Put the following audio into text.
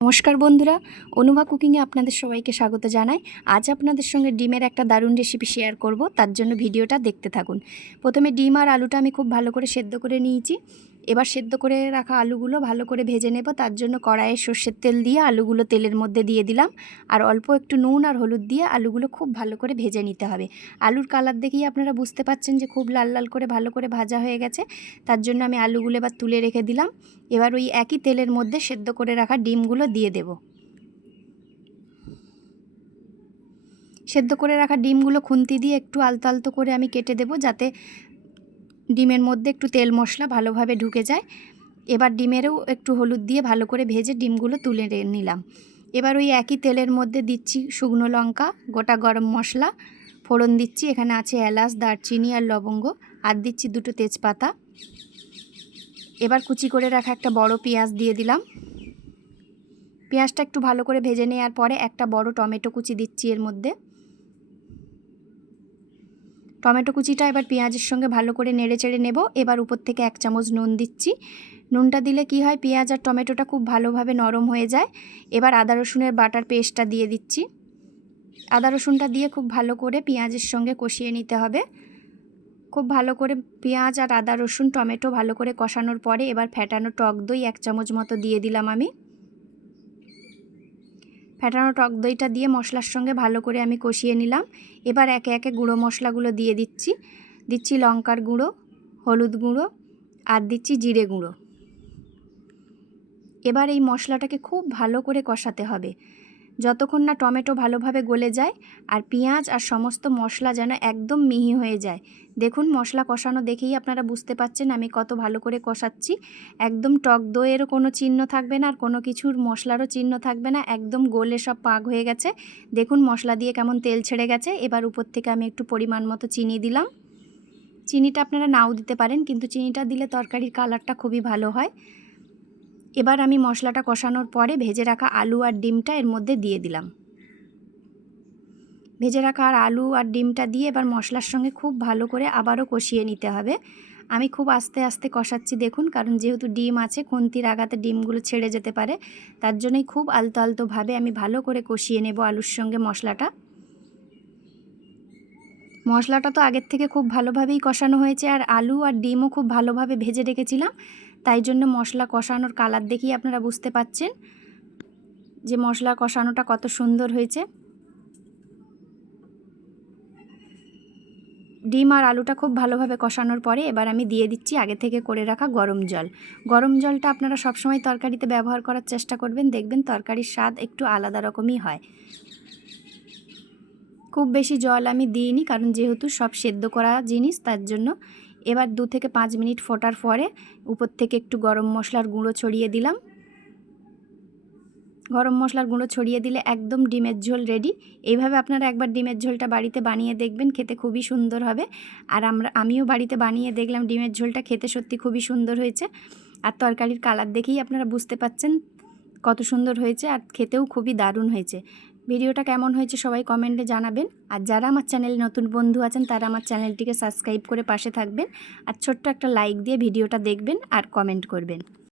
নমস্কার বন্ধুরা, অনুভা কুকিংয়ে আপনাদের সবাইকে স্বাগত জানাই। আজ আপনাদের সঙ্গে ডিমের একটা দারুণ রেসিপি শেয়ার করব, তার জন্য ভিডিওটা দেখতে থাকুন। প্রথমে ডিম আর আলুটা আমি খুব ভালো করে সেদ্ধ করে নিয়েছি। এবার সেদ্ধ করে রাখা আলুগুলো ভালো করে ভেজে নেব। তার জন্য কড়াইয়ে সর্ষের তেল দিয়ে আলুগুলো তেলের মধ্যে দিয়ে দিলাম, আর অল্প একটু নুন আর হলুদ দিয়ে আলুগুলো খুব ভালো করে ভেজে নিতে হবে। আলুর কালার দেখেই আপনারা বুঝতে পাচ্ছেন যে খুব লাল লাল করে ভালো করে ভাজা হয়ে গেছে। তার জন্য আমি আলুগুলো এবার তুলে রেখে দিলাম। এবার ওই একই তেলের মধ্যে সেদ্ধ করে রাখা ডিমগুলো দিয়ে দেব। সেদ্ধ করে রাখা ডিমগুলো খুন্তি দিয়ে একটু আলতো আলতো করে আমি কেটে দেব, যাতে ডিমের মধ্যে একটু তেল মশলা ভালোভাবে ঢুকে যায়। এবার ডিমেরও একটু হলুদ দিয়ে ভালো করে ভেজে ডিমগুলো তুলে নিলাম। এবার ওই একই তেলের মধ্যে দিচ্ছি শুকনো লঙ্কা, গোটা গরম মশলা, ফোড়ন দিচ্ছি। এখানে আছে এলাচ, দারচিনি আর লবঙ্গ, আর দিচ্ছি দুটো তেজপাতা। এবার কুচি করে রাখা একটা বড় পেঁয়াজ দিয়ে দিলাম। পেঁয়াজটা একটু ভালো করে ভেজে নেওয়ার পরে একটা বড় টমেটো কুচি দিচ্ছি এর মধ্যে। টমেটো কুচিটা এবার পেঁয়াজের সঙ্গে ভালো করে নেড়ে চেড়ে নেব। এবার উপর থেকে 1 চামচ নুন দিচ্ছি। নুনটা দিলে কি হয়, পেঁয়াজ আর টমেটোটা খুব ভালোভাবে নরম হয়ে যায়। এবার আদা রসুনের বাটার পেস্টটা দিয়ে দিচ্ছি। আদা রসুনটা দিয়ে খুব ভালো করে পেঁয়াজের সঙ্গে কষিয়ে নিতে হবে। খুব ভালো করে পেঁয়াজ আর আদা রসুন টমেটো ভালো করে কষানোর পরে এবার ফ্যাটানো টক দই 1 চামচ মতো দিয়ে দিলাম আমি। ফ্যাটানো টক দইটা দিয়ে মশলার সঙ্গে ভালো করে আমি কষিয়ে নিলাম। এবার একে একে গুঁড়ো মশলাগুলো দিয়ে দিচ্ছি লঙ্কার গুঁড়ো, হলুদ গুঁড়ো, আর দিচ্ছি জিরে গুঁড়ো। এবার এই মশলাটাকে খুব ভালো করে কষাতে হবে, যতক্ষণ না টমেটো ভালোভাবে গলে যায় আর পেঁয়াজ আর সমস্ত মশলা যেন একদম মিহি হয়ে যায়। দেখুন, মশলা কষানো দেখেই আপনারা বুঝতে পাচ্ছেন আমি কত ভালো করে কষাচ্ছি। একদম টক দইয়েরও কোনো চিহ্ন থাকবে না, আর কোনো কিছুর মশলারও চিহ্ন থাকবে না, একদম গলে সব পাক হয়ে গেছে। দেখুন মশলা দিয়ে কেমন তেল ছেড়ে গেছে। এবার উপর থেকে আমি একটু পরিমাণ মতো চিনি দিলাম। চিনিটা আপনারা নাও দিতে পারেন, কিন্তু চিনিটা দিলে তরকারির কালারটা খুবই ভালো হয়। এবার আমি মশলাটা কষানোর পরে ভেজে রাখা আলু আর ডিমটা এর মধ্যে দিয়ে দিলাম। ভেজে রাখা আর আলু আর ডিমটা দিয়ে এবার মশলার সঙ্গে খুব ভালো করে আবারও কষিয়ে নিতে হবে। আমি খুব আস্তে আস্তে কষাচ্ছি দেখুন, কারণ যেহেতু ডিম আছে খুন্তির আঘাতে ডিমগুলো ছেড়ে যেতে পারে। তার জন্যই খুব আলতো আলতোভাবে আমি ভালো করে কষিয়ে নেব আলুর সঙ্গে মশলাটা। মশলাটা তো আগের থেকে খুব ভালোভাবেই কষানো হয়েছে, আর আলু আর ডিমও খুব ভালোভাবে ভেজে রেখেছিলাম। তাই জন্য মশলা কষানোর কালার দেখেই আপনারা বুঝতে পাচ্ছেন যে মশলা কষানোটা কত সুন্দর হয়েছে। ডিম আর আলুটা খুব ভালোভাবে কষানোর পরে এবার আমি দিয়ে দিচ্ছি আগে থেকে করে রাখা গরম জল। গরম জলটা আপনারা সবসময় তরকারিতে ব্যবহার করার চেষ্টা করবেন, দেখবেন তরকারির স্বাদ একটু আলাদা রকমই হয়। খুব বেশি জল আমি দিইনি, কারণ যেহেতু সব সেদ্ধ করা জিনিস, তার জন্য। এবার 2 থেকে 5 মিনিট ফোটার পরে উপর থেকে একটু গরম মশলার গুঁড়ো ছড়িয়ে দিলাম। গরম মশলার গুঁড়ো ছড়িয়ে দিলে একদম ডিমের ঝোল রেডি। এইভাবে আপনারা একবার ডিমের ঝোলটা বাড়িতে বানিয়ে দেখবেন, খেতে খুবই সুন্দর হবে। আর আমিও বাড়িতে বানিয়ে দেখলাম, ডিমের ঝোলটা খেতে সত্যি খুবই সুন্দর হয়েছে। আর তরকারির কালার দেখেই আপনারা বুঝতে পাচ্ছেন কত সুন্দর হয়েছে, আর খেতেও খুবই দারুণ হয়েছে। ভিডিওটা কেমন হয়েছে সবাই কমেন্টে জানাবেন। আর যারা আমার চ্যানেলে নতুন বন্ধু আছেন তারা আমার চ্যানেলটিকে সাবস্ক্রাইব করে পাশে থাকবেন, আর ছোট্ট একটা লাইক দিয়ে ভিডিওটা দেখবেন আর কমেন্ট করবেন।